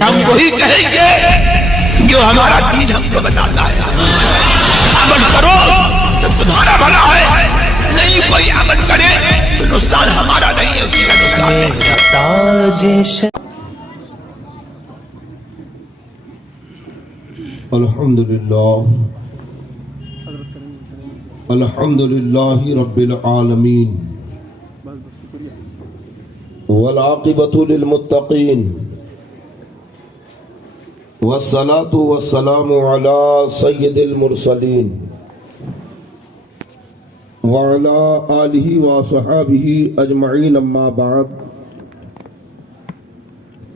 ہم وہی کہیں گے جو ہمارا دین ہم کو بتاتا ہے. عمل کرو تو تمہارا بھلا ہے, نہیں کوئی عمل کرے تو نقصان ہمارا نہیں ہے, اسی کا نقصان ہے. الحمد للہ رب العالمین والعاقبۃ للمتقین والصلاة والسلام علی سید المرسلین وعلی آلہ وصحابہ اجمعین, اما بعد.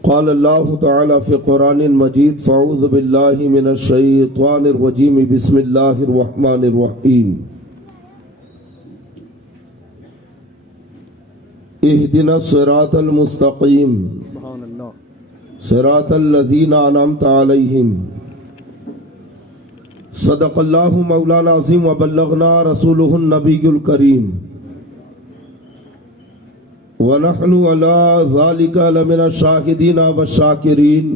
قال اللہ تعالی فی قرآن المجید فاعوذ باللہ من الشیطان الرجیم بسم اللہ الرحمن الرحیم. اہدنا الصراط المستقیم صراط الذین انعمت علیہم. صدق اللہ مولانا عظیم وبلغنا رسولہ النبی الکریم ونحن علی ذلک لمن الشاہدین والشاکرین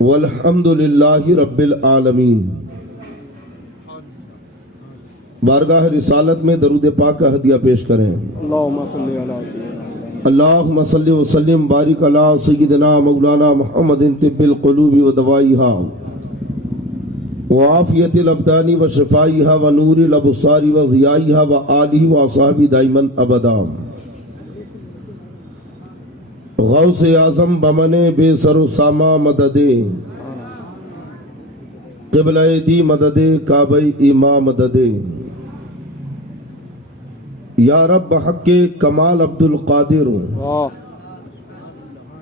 والحمد للہ رب العالمین. بارگاہ رسالت میں درود پاک کا ہدیہ پیش کریں. اللہم صلی وسلم بارک علی سیدنا مولانا محمد طب القلوب ودوائیہا وعافیت الابدان وشفائیہا ونور الابصار وضیائیہا وآلہ واصحابہ دائما ابدا. غوث اعظم بمنے بے سر و ساما مددے قبلہ دی مددے کعبہ ایما مددے. یا رب حق کمال عبد القادر,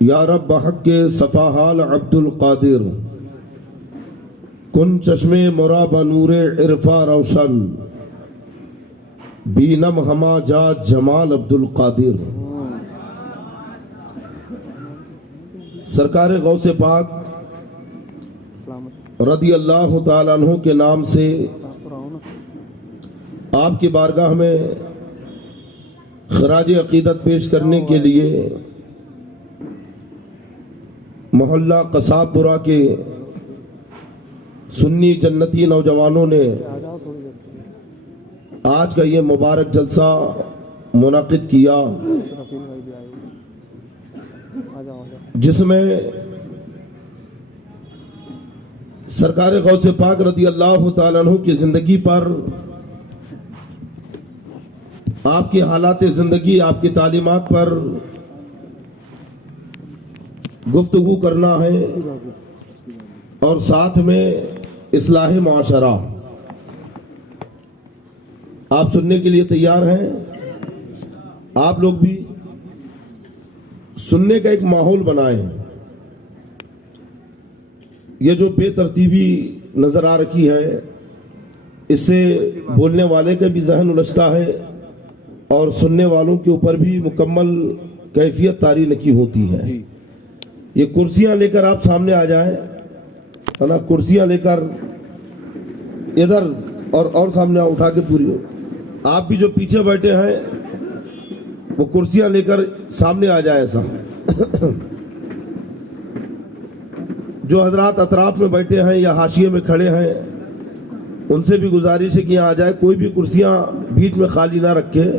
یا رب حق صفاحال عبد القادر, کن چشم مراب نور عرفا روشن بینم ہما جا جمال عبد القادر. سرکار غوث پاک رضی اللہ تعالیٰ عنہ کے نام سے آپ کی بارگاہ میں خراج عقیدت پیش کرنے کے لیے محلہ قصاب پورہ کے سنی جنتی نوجوانوں نے آج کا یہ مبارک جلسہ منعقد کیا, جس میں سرکار غوث پاک رضی اللہ تعالیٰ عنہ کی زندگی پر, آپ کی حالات زندگی, آپ کی تعلیمات پر گفتگو کرنا ہے اور ساتھ میں اصلاح معاشرہ. آپ سننے کے لیے تیار ہیں؟ آپ لوگ بھی سننے کا ایک ماحول بنائیں. یہ جو بے ترتیبی نظر آ رکھی ہے, اس سے بولنے والے کا بھی ذہن الجھتا ہے اور سننے والوں کے اوپر بھی مکمل کیفیت طاری نہیں ہوتی ہے. یہ کرسیاں لے کر آپ سامنے آ جائیں, ہے نا, کرسیاں لے کر ادھر اور سامنے اٹھا کے پوری ہو. آپ بھی جو پیچھے بیٹھے ہیں وہ کرسیاں لے کر سامنے آ جائے. ایسا جو حضرات اطراف میں بیٹھے ہیں یا حاشیے میں کھڑے ہیں, ان سے بھی گزارش ہے کہ یہاں آ جائے. کوئی بھی کرسیاں بیچ میں خالی نہ رکھے.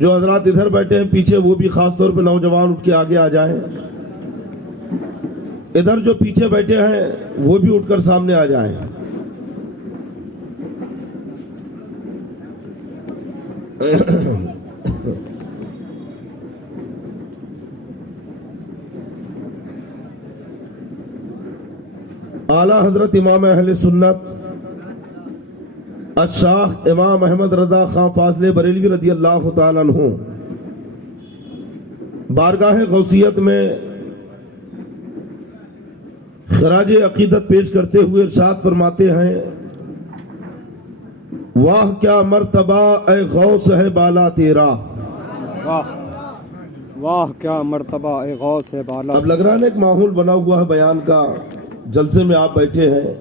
جو حضرات ادھر بیٹھے ہیں پیچھے, وہ بھی خاص طور پہ نوجوان اٹھ کے آگے آ جائیں. ادھر جو پیچھے بیٹھے ہیں وہ بھی اٹھ کر سامنے آ جائیں. اعلیٰ حضرت امام اہل سنت الشاہ امام احمد رضا خان فاضل بریلوی رضی اللہ تعالیٰ عنہ بارگاہ غوثیت میں خراج عقیدت پیش کرتے ہوئے ارشاد فرماتے ہیں, واہ کیا مرتبہ اے غوث ہے بالا تیرا. واہ کیا مرتبہ اے غوث ہے بالا. اب لگ رہا ہے ایک ماحول بنا ہوا ہے بیان کا, جلسے میں آپ بیٹھے ہیں.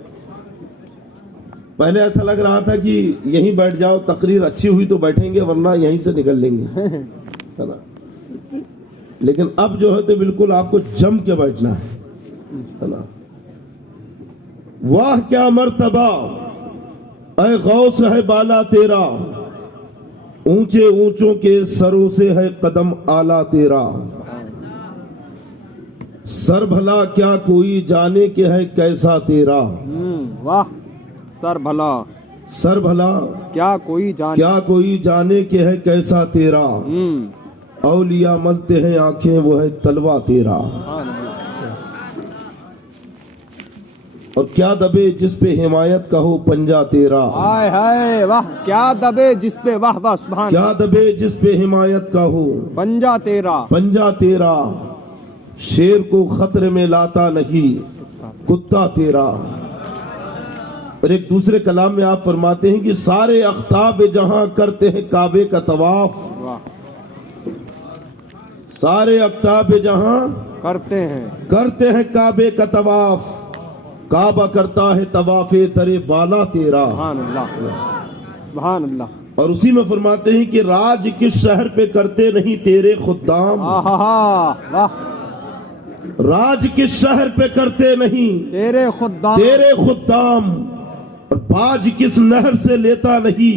पहले ऐसा लग रहा था कि यहीं बैठ जाओ, तकरीर अच्छी हुई तो बैठेंगे वरना यहीं से निकल लेंगे, है ना। लेकिन अब जो है तो बिल्कुल आपको जम के बैठना है ना। वाह क्या मर्तबा ऐ गौस है बाला तेरा, ऊंचे ऊंचों के सरों से है कदम आला तेरा। सर भला क्या कोई जाने के है कैसा तेरा, वाह। सर भला सर भला क्या कोई जाने, क्या कोई जाने के है कैसा तेरा। औलिया मलते हैं आंखें वो है तलवा तेरा। और क्या दबे जिस पे हिमायत का हो पंजा तेरा। हाय हाय वाह। क्या दबे जिस पे, वाह वाह सुभान। क्या दबे जिस पे हिमायत का हो पंजा तेरा, पंजा तेरा। शेर को खतरे में लाता नहीं कुत्ता तेरा। और एक दूसरे कलाम में आप फरमाते हैं कि सारे अख्ताब जहां करते हैं काबे का तवाफ। वाह। सारे अख्ताब जहां करते हैं काबे का तवाफ। काबा करता है तवाफे तरे वाला तेरा। सुभान अल्लाह, सुभान अल्लाह। और उसी में फरमाते हैं कि राज किस शहर पे करते नहीं तेरे खुद्दाम। वाह। राज किस शहर पे करते नहीं तेरे खुद्दाम। और बाज किस नहर से लेता नहीं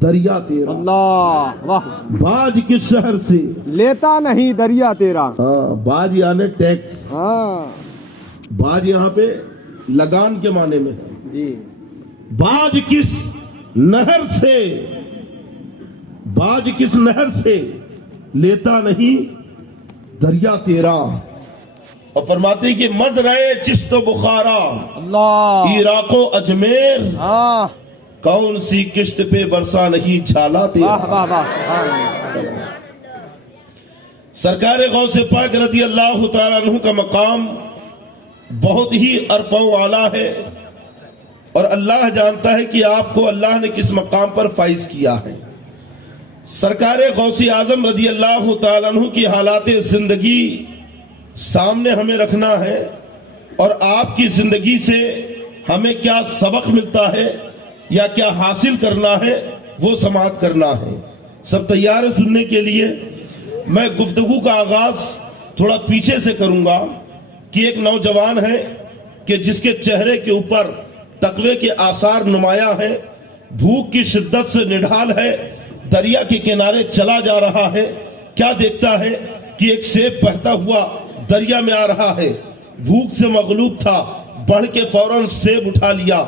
दरिया तेरा। अल्लाह वाह। बाज किस शहर से लेता नहीं दरिया तेरा। हाँ, बाज यानी टैक्स। हाँ बाज यहाँ पे लगान के माने में है जी। बाज किस नहर से लेता नहीं दरिया तेरा। और फरमाते हैं कि मज़राए चिश्तो बुखारा अल्लाह। इराको अजमेर हाँ। कौन सी किश्त पे बरसा नहीं झाला तेरा। वाह वाह वाह सुभान। सरकार गौसे पाक रज़ी अल्लाह तआला अन्हु का मकाम बहुत ही अरफ़ो आला है। और अल्लाह जानता है कि आपको अल्लाह ने किस मकाम पर फाइज किया है। सरकार गौसी आजम रज़ी अल्लाह तआला अन्हु की हालात जिंदगी सामने हमें रखना है और आपकी जिंदगी से हमें क्या सबक मिलता है या क्या हासिल करना है वो समाअत करना है। सब तैयार है सुनने के लिए। मैं गुफ्तगू का आगाज थोड़ा पीछे से करूंगा कि एक नौजवान है कि जिसके चेहरे के ऊपर तकवे के आसार नुमाया है, भूख की शिद्दत से निढाल है, दरिया के किनारे चला जा रहा है। क्या देखता है कि एक सेब बहता हुआ दरिया में आ रहा है। भूख से मगलूब था, बढ़ के फौरन सेब उठा लिया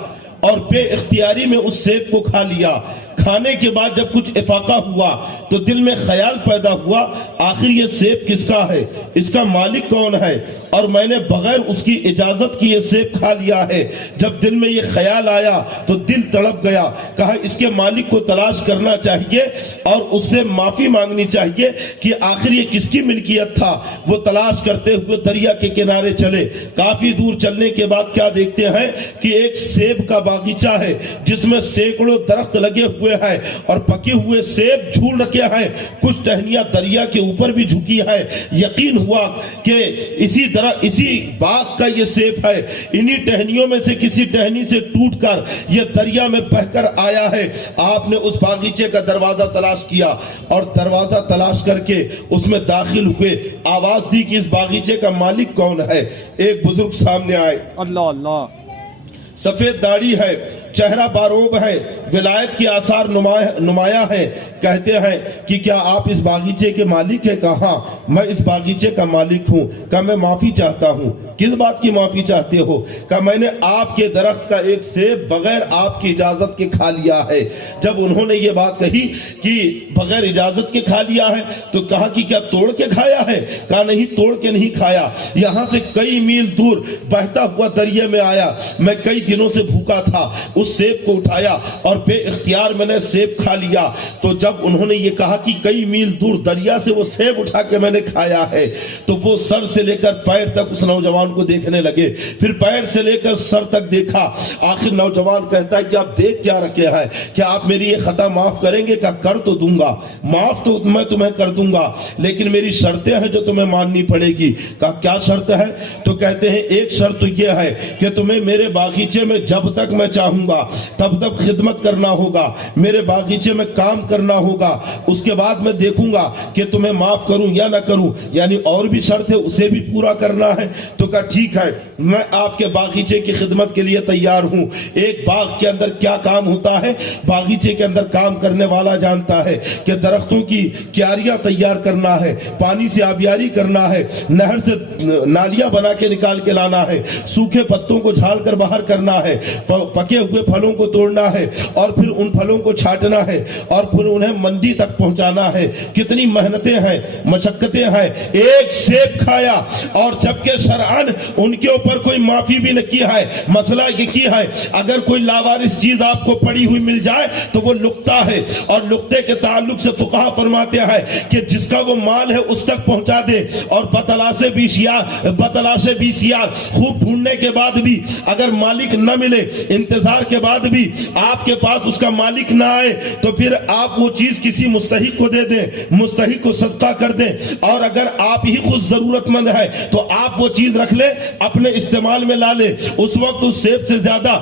और बेइख्तियारी में उस सेब को खा लिया। खाने के बाद जब कुछ इफाका हुआ तो दिल में ख्याल पैदा हुआ, आखिर ये सेब किसका है, इसका मालिक कौन है, और मैंने बगैर उसकी इजाजत की ये सेब खा लिया है। जब दिल में ये ख्याल आया तो दिल तड़प गया। कहा इसके मालिक को तलाश करना चाहिए और उससे माफी मांगनी चाहिए कि आखिर ये किसकी मिल्कियत था। वो तलाश करते हुए दरिया के किनारे चले। काफी दूर चलने के बाद क्या देखते हैं कि एक सेब का बागीचा है जिसमें सैकड़ों दरख्त लगे हुए हैं और पके हुए सेब झूल रखे हैं। कुछ टहनियां दरिया के ऊपर भी झुकी है। यकीन हुआ कि इसी बाग का ये सेब है। इन्हीं टहनियों में से किसी टहनी से टूटकर ये दरिया में बहकर आया है। आपने उस बागीचे का दरवाजा तलाश किया और दरवाजा तलाश करके उसमें दाखिल हुए। आवाज दी कि इस बागीचे का मालिक कौन है। एक बुजुर्ग सामने आए। अल्लाह अल्लाह। सफेद दाढ़ी है, चेहरा बारोब है, विलायत के आसार नुमाया है। कहते हैं कि क्या आप इस बागीचे के मालिक हैं? कहा मैं इस बागीचे का मालिक हूं। कहा मैं माफी चाहता हूं। किस बात की माफी चाहते हो? कहा मैंने आपके दरख्त का एक सेब बगैर आपकी इजाजत के खा लिया है। जब उन्होंने ये बात कही कि बगैर इजाजत के खा लिया है तो कहा कि क्या तोड़ के खाया है? कहा नहीं, तोड़ के नहीं खाया, यहां से कई मील दूर बहता हुआ दरिया में आया। मैं कई दिनों से भूखा था, उस सेब को उठाया और बेइख्तियार मैंने सेब खा लिया। तो जब उन्होंने ये कहा कि कई मील दूर दरिया से वो सेब उठा के मैंने खाया है, तो वो सर से लेकर पैर तक उस नौजवान नौजवान को देखने लगे, फिर पैर से लेकर सर तक देखा। आखिर नौजवान कहता है कि आप देख क्या रखे हैं, क्या आप मेरी ये खता माफ करेंगे? क्या कर तो दूंगा, माफ तो मैं तुम्हें कर दूंगा, लेकिन मेरी शर्तें हैं जो तुम्हें माननी पड़ेगी। कहा क्या शर्त है? तो कहते हैं एक शर्त तो यह है कि तुम्हें मेरे बागीचे में जब तक मैं चाहूंगा तब तक खिदमत करना होगा, मेरे बागीचे में काम करना होगा, उसके बाद मैं देखूंगा कि तुम्हें माफ करूं या ना करूं। यानी और भी शर्त है, उसे भी पूरा करना है। तो कहा ठीक है, मैं आपके बागीचे की खिदमत के लिए तैयार हूं। एक बाग के अंदर क्या काम होता है, बागीचे के अंदर काम करने वाला जानता है कि दरख्तों की क्यारियां तैयार करना है, पानी से आबियारी करना है, नहर से नालियां बना के निकाल के लाना है, सूखे पत्तों को झाड़ कर बाहर करना है, पके हुए फलों को तोड़ना है और फिर उन फलों को छांटना है और फिर उन्हें मंडी तक पहुंचाना है। कितनी मेहनतें हैं, मशक्कतें हैं। एक सेब खाया और जबकि शरअन उनके ऊपर कोई माफी भी न किया है। मसला ये किया है, अगर कोई लावारिस चीज आपको पड़ी हुई मिल जाए तो वो लुकता है, और लुकते के ताल्लुक से फुकाहा फरमाते हैं कि जिसका वो माल है उस तक पहुंचा दे, और बतलाशे 20 यार खूब ढूंढने के बाद भी अगर मालिक न मिले, इंतजार के बाद भी आपके पास उसका मालिक ना आए, तो फिर आप वो चीज किसी मुस्तहिक को दे दें, मुस्तहिक को सदका कर दें। और अगर आप ही खुद जरूरतमंद है तो आप वो चीज रख ले, अपने इस्तेमाल में ला ले। उस वक्त उस सेब से ज्यादा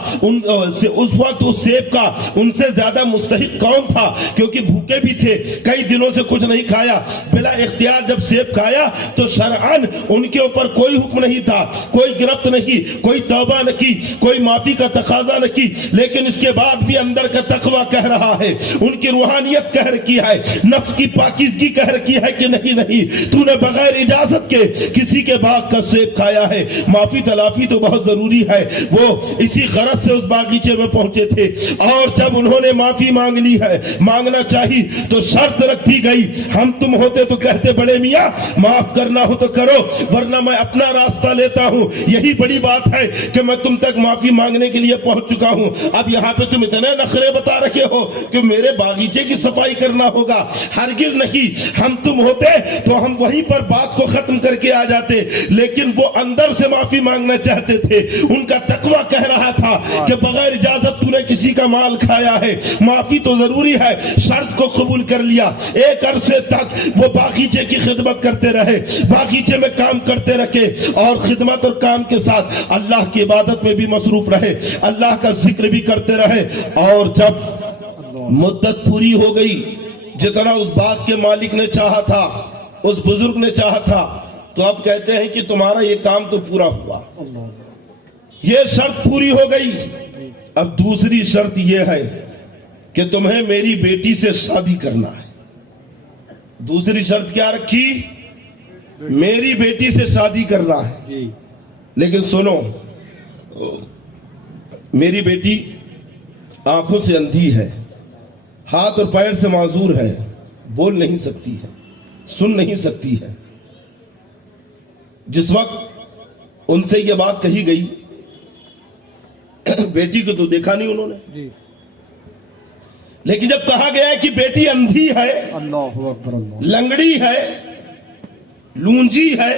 उस सेब का उनसे ज्यादा मुस्तहिक कौन था? क्योंकि भूखे भी थे, कई दिनों से कुछ नहीं खाया, बिला इख्तियार जब सेब खाया तो शरअन उनके ऊपर कोई हुक्म नहीं था, कोई गिरफ्त नहीं, कोई तौबा न की, कोई माफी का तकाजा न की, लेकिन इसके बाद भी अंदर का तकवा कह रहा है, उनकी रूहानियत कह रखी है, नफ्स की पाकीज़गी कह रखी है कि नहीं नहीं, तूने बगैर इजाजत के किसी के बाग का सेब खाया है। माफी तलाफी तो बहुत जरूरी है। वो इसी गरज से उस बागीचे में पहुंचे थे, और जब उन्होंने माफी मांग ली है, मांगना चाहिए तो शर्त रख दी गई। हम तुम होते तो कहते बड़े मियां माफ करना हो तो करो, वरना मैं अपना रास्ता लेता हूं। यही बड़ी बात है कि मैं तुम तक माफी मांगने के लिए पहुंच चुका हूं। अब यहां पे तुम इतने नखरे बता रखे हो कि मेरे बागीचे की सफाई करना होगा। हरगिज नहीं, हम तुम होते तो हम वहीं पर बात को खत्म करके आ जाते, लेकिन वो अंदर से माफी मांगना चाहते थे। उनका तकवा कह रहा था कि बगैर इजाजत तूने किसी का माल खाया है, माफी तो जरूरी है। शर्त को कबूल कर लिया। एक अरसे तक वो बागीचे की खिदमत करते रहे, बागीचे में काम करते रखे, और खिदमत और काम के साथ अल्लाह की इबादत में भी मसरूफ रहे, अल्लाह का जिक्र भी करते रहे। और जब मुद्दत पूरी हो गई, जितना उस बाग के मालिक ने चाहा था, उस बुजुर्ग ने चाहा था, तो अब कहते हैं कि तुम्हारा ये काम तो पूरा हुआ, ये शर्त पूरी हो गई। अब दूसरी शर्त यह है कि तुम्हें मेरी बेटी से शादी करना है। दूसरी शर्त क्या रखी? मेरी बेटी से शादी करना है। लेकिन सुनो, मेरी बेटी आंखों से अंधी है, हाथ और पैर से माजूर है, बोल नहीं सकती है, सुन नहीं सकती है। जिस वक्त उनसे ये बात कही गई, बेटी को तो देखा नहीं उन्होंने, लेकिन जब कहा गया है कि बेटी अंधी है, अल्लाहु अकबर, अल्लाह, लंगड़ी है, लूंजी है,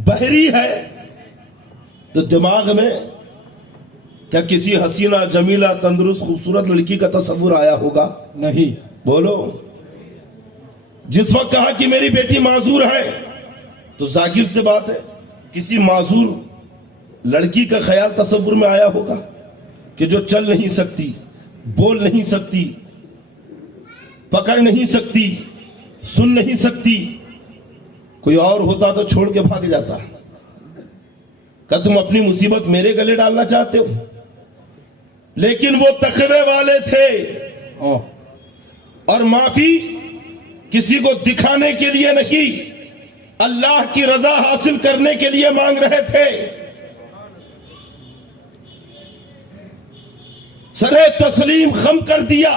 बहरी है, तो दिमाग में क्या किसी हसीना जमीला तंदुरुस्त खूबसूरत लड़की का तस्वुर आया होगा? नहीं। बोलो। जिस वक्त कहा कि मेरी बेटी माजूर है, तो जाहिर से बात है किसी माजूर लड़की का ख्याल तस्वुर में आया होगा कि जो चल नहीं सकती, बोल नहीं सकती, पकड़ नहीं सकती, सुन नहीं सकती। कोई और होता तो छोड़ के भाग जाता। क्या तुम अपनी मुसीबत मेरे गले डालना चाहते हो? लेकिन वो तकवे वाले थे, और माफी किसी को दिखाने के लिए नहीं, अल्लाह की रजा हासिल करने के लिए मांग रहे थे। सरे तस्लीम खम कर दिया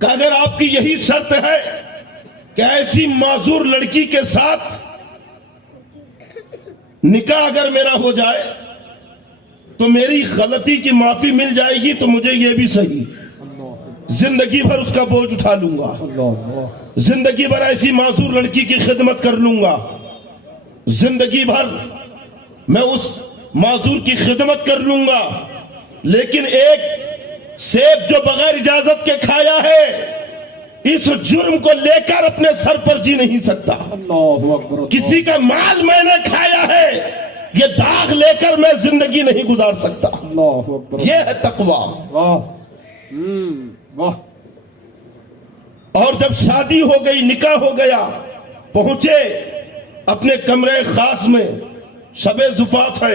कि अगर आपकी यही शर्त है कि ऐसी माजूर लड़की के साथ निकाह अगर मेरा हो जाए तो मेरी गलती की माफी मिल जाएगी, तो मुझे यह भी सही, जिंदगी भर उसका बोझ उठा लूंगा, जिंदगी भर ऐसी माजूर लड़की की खिदमत कर लूंगा। زندگی بھر میں اس معذور کی خدمت کر لوں گا، لیکن ایک سیب جو بغیر اجازت کے کھایا ہے اس جرم کو لے کر اپنے سر پر جی نہیں سکتا۔ اللہ اکبر۔ کسی کا مال میں نے کھایا ہے، یہ داغ لے کر میں زندگی نہیں گزار سکتا۔ اللہ اکبر۔ یہ ہے تقویٰ۔ واہ واہ۔ اور جب شادی ہو گئی، نکاح ہو گیا، پہنچے اپنے کمرے خاص میں، شب زفاف ہے،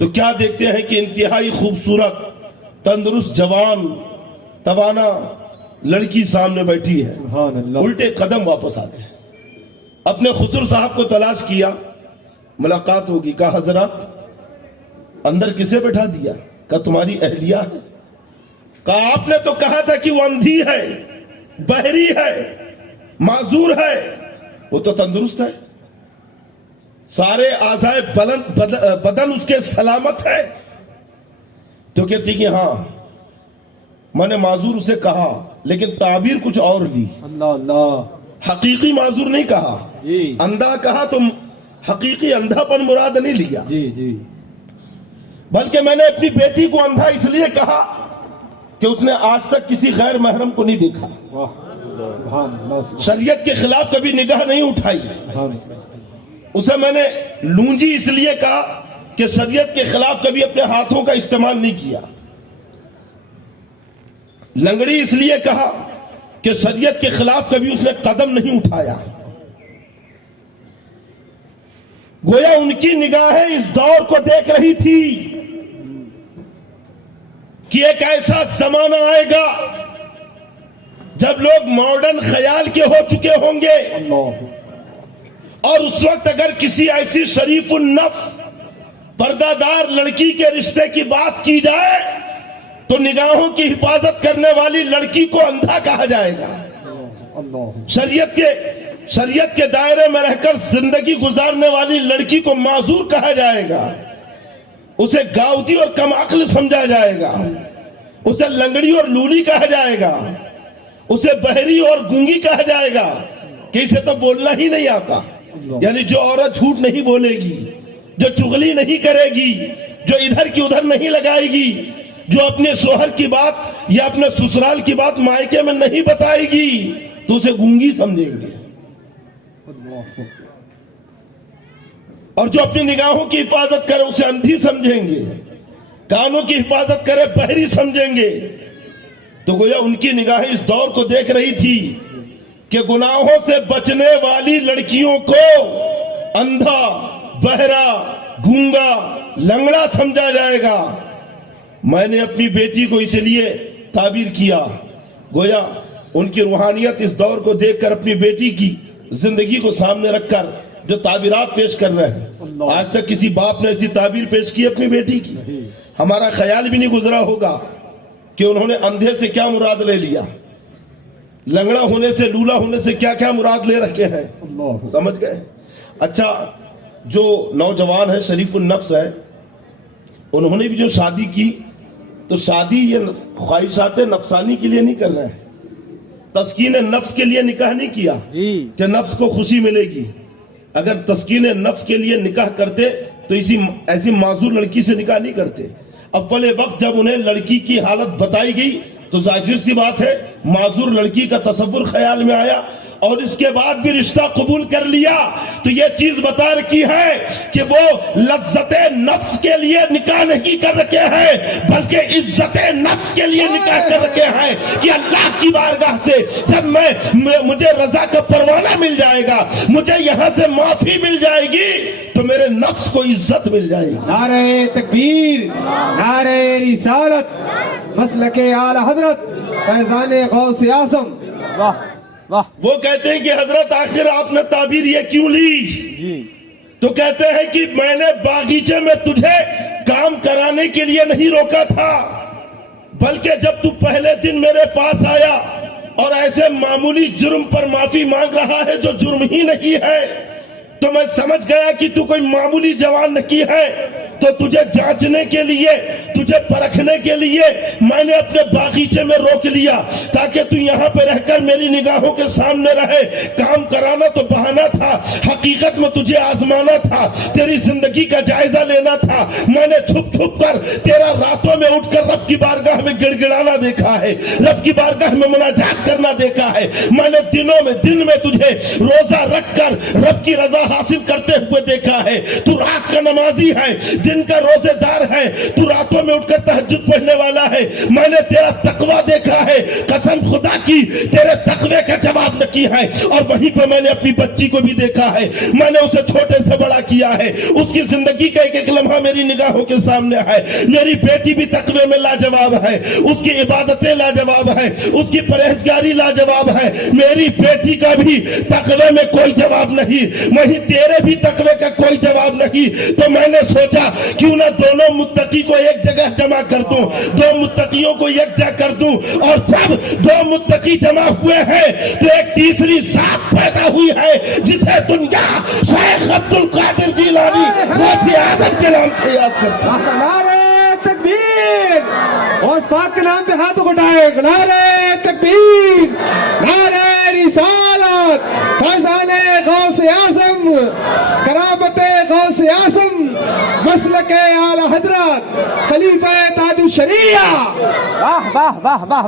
تو کیا دیکھتے ہیں کہ انتہائی خوبصورت تندرست جوان توانا لڑکی سامنے بیٹھی ہے۔ سبحان اللہ۔ الٹے قدم واپس آ گئے، اپنے خسر صاحب کو تلاش کیا، ملاقات ہوگی، کہا حضرات اندر کسے بٹھا دیا؟ کہا تمہاری اہلیہ ہے۔ کہا آپ نے تو کہا تھا کہ وہ اندھی ہے، بہری ہے، معذور ہے، وہ تو تندرست ہے، سارے اعضائے بدن اس کے سلامت ہے۔ تو کہتی کہ ہاں میں نے معذور اسے کہا، لیکن تعبیر کچھ اور لی، اللہ اللہ۔ حقیقی معذور نہیں کہا، جی اندھا کہا تو حقیقی اندھا پن مراد نہیں لیا، جی جی۔ بلکہ میں نے اپنی بیٹی کو اندھا اس لیے کہا کہ اس نے آج تک کسی غیر محرم کو نہیں دیکھا، واہ سبحان اللہ۔ شریعت کے خلاف کبھی نگاہ نہیں اٹھائی۔ سبحان اللہ۔ اسے میں نے لونجی اس لیے کہا کہ شریعت کے خلاف کبھی اپنے ہاتھوں کا استعمال نہیں کیا، لنگڑی اس لیے کہا کہ شریعت کے خلاف کبھی اس نے قدم نہیں اٹھایا۔ گویا ان کی نگاہیں اس دور کو دیکھ رہی تھی کہ ایک ایسا زمانہ آئے گا جب لوگ ماڈرن خیال کے ہو چکے ہوں گے، اللہ۔ اور اس وقت اگر کسی ایسی شریف النفس پردہ دار لڑکی کے رشتے کی بات کی جائے تو نگاہوں کی حفاظت کرنے والی لڑکی کو اندھا کہا جائے گا، اللہ۔ شریعت کے دائرے میں رہ کر زندگی گزارنے والی لڑکی کو معذور کہا جائے گا، اسے گاؤدی اور کم عقل سمجھا جائے گا، اسے لنگڑی اور لولی کہا جائے گا، اسے بہری اور گونگی کہا جائے گا کہ اسے تو بولنا ہی نہیں آتا۔ یعنی جو عورت جھوٹ نہیں بولے گی، جو چغلی نہیں کرے گی، جو ادھر کی ادھر نہیں لگائے گی، جو اپنے شوہر کی بات یا اپنے سسرال کی بات مائکے میں نہیں بتائے گی تو اسے گونگی سمجھیں گے، اور جو اپنی نگاہوں کی حفاظت کرے اسے اندھی سمجھیں گے، کانوں کی حفاظت کرے بہری سمجھیں گے۔ تو گویا ان کی نگاہیں اس دور کو دیکھ رہی تھی کہ گناہوں سے بچنے والی لڑکیوں کو اندھا، بہرا، گونگا، لنگڑا سمجھا جائے گا۔ میں نے اپنی بیٹی کو اس لیے تعبیر کیا، گویا ان کی روحانیت اس دور کو دیکھ کر اپنی بیٹی کی زندگی کو سامنے رکھ کر جو تعبیرات پیش کر رہے ہیں، آج تک کسی باپ نے ایسی تعبیر پیش کی اپنی بیٹی کی؟ ہمارا خیال بھی نہیں گزرا ہوگا کہ انہوں نے اندھے سے کیا مراد لے لیا، لنگڑا ہونے سے، لولا ہونے سے کیا کیا مراد لے رکھے ہیں، سمجھ گئے؟ اچھا، جو نوجوان ہے، شریف النفس ہے، انہوں نے بھی جو شادی کی تو شادی یہ خواہشات نفسانی کے لیے نہیں کر رہے ہیں، تسکین نفس کے لیے نکاح نہیں کیا کہ نفس کو خوشی ملے گی۔ اگر تسکین نفس کے لیے نکاح کرتے تو ایسی معذور لڑکی سے نکاح نہیں کرتے۔ اول وقت جب انہیں لڑکی کی حالت بتائی گئی تو ظاہر سی بات ہے معذور لڑکی کا تصور خیال میں آیا، اور اس کے بعد بھی رشتہ قبول کر لیا تو یہ چیز بتا رکھی ہے کہ وہ لذت نفس کے لیے نکاح نہیں کر رکھے ہیں بلکہ عزت نفس کے لیے نکاح کر رکھے ہیں کہ اللہ کی بارگاہ سے جب مجھے رضا کا پروانہ مل جائے گا، مجھے یہاں سے معافی مل جائے گی تو میرے نفس کو عزت مل جائے گی۔ نعرہ تکبیر، نعرہ رسالت، مسلک اعلی حضرت فیضان غوث اعظم۔ واہ واہ۔ وہ کہتے ہیں کہ حضرت آخر آپ نے تعبیر یہ کیوں لی؟ تو کہتے ہیں کہ میں نے باغیچے میں تجھے کام کرانے کے لیے نہیں روکا تھا، بلکہ جب تو پہلے دن میرے پاس آیا اور ایسے معمولی جرم پر معافی مانگ رہا ہے جو جرم ہی نہیں ہے، تو میں سمجھ گیا کہ تو کوئی معمولی جوان نہیں ہے، تو تجھے جانچنے کے لیے، تجھے तुझे परखने के लिए मैंने अपने बागीचे में रोक लिया ताकि तू यहाँ पे रहकर मेरी निगाहों के सामने रहे। काम कराना तो बहाना था, हकीकत में तुझे आजमाना था, तेरी जिंदगी का जायजा लेना था। मैंने छुप छुप कर तेरा रातों में उठकर रब की बारगाह में गिड़गिड़ाना देखा है, रब की बारगाह में मुनाजात करना देखा है। मैंने दिन में तुझे रोजा रखकर रब की रजा हासिल करते हुए देखा है। तू रात का नमाजी है, दिन का रोजेदार है, तू रातों में उठकर तहज्जुद पढ़ने वाला है। मैंने तेरा तकवा देखा है, कसम खुदा की तेरे तकवे का जवाब न किया है। और वहीं पर मैंने अपनी बच्ची को भी देखा है, मैंने उसे छोटे से बड़ा किया है, उसकी जिंदगी का एक एक लम्हा मेरी निगाहों के सामने है। मेरी बेटी भी तकवे में लाजवाब है, उसकी इबादतें लाजवाब है, उसकी परहेजगारी लाजवाब है। मेरी बेटी का भी तकवे में कोई जवाब नहीं, वहीं तेरे भी तकवे का कोई जवाब नहीं। तो मैंने सोचा क्यों ना दोनों मुत्तकी को एक जगह जमा कर दूं, दो मुत्तकियों को यकजा कर दूं। और जब दो मुत्तकी जमा हुए हैं तो एक तीसरी जात पैदा हुई है जिसे दुनिया शेख अब्दुल कादिर जिलानी गौसे आजम के नाम से याद करता है। नारे तकबीर, और पाक के नाम पे हाथ उठाए, नारे तकबीर, नारे रिसालत, फैज़ाने गौसे आज़म, करामते गौसे आज़म, मसलके आला हजरत, खलीफा ताजुश शरीया। वाह वाह वाह वाह।